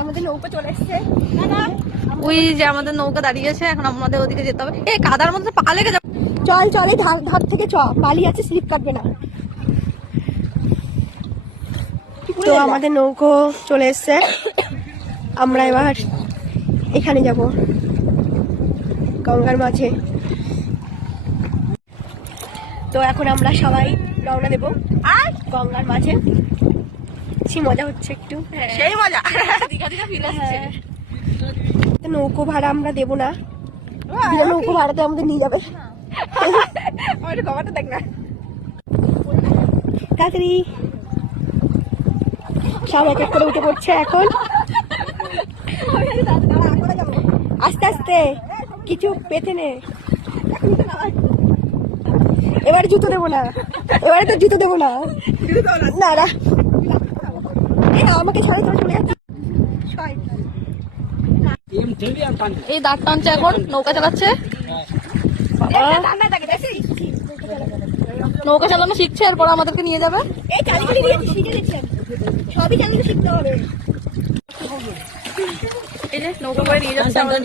আমাদের নৌকা চলে এসছে। ওই যে আমাদের নৌকা দাঁড়িয়েছে, এখন আমাদের ওদিকে যেতে হবে। এই কাদার মধ্যে পা লেগে যাবে। চল চল, এই ধার থেকে চ, বালি আছে, স্লিপ কাটবে না। তো আমাদের নৌকো চলে এসছে, আমরা এবার এখানে যাব, গঙ্গার মাঝে। তো এখন আমরা সবাই রওনা দেবো আর গঙ্গার মাঝে। কি মজা হচ্ছে একটু, সেই মজা, দীঘা দীঘা ফিল আসছে। নৌকো ভাড়া আমরা দেবো না, নৌকো ভাড়াতে আমাদের নিয়ে যাবে। দেখ না, তাড়াতাড়ি সব এক এক করে উঠে পড়ছে এখন। আস্তে আস্তে, কিছু পেতে নে। এবারে জুতো দেবো না, এবারে তো জুতো দেবো না। না না, আমাকে ছাড়াই তোরা চলে যাচ্ছে। এই দাঁত টানছে, এখন নৌকা চালাচ্ছে। নৌকা চালানো শিখছে, এরপর আমাদেরকে নিয়ে যাবে। এই চালিয়ে শিখে গেছেন, সবই চালিয়ে শিখতে হবে। এই যে নৌকা করে নিয়ে যাচ্ছে আমাদের।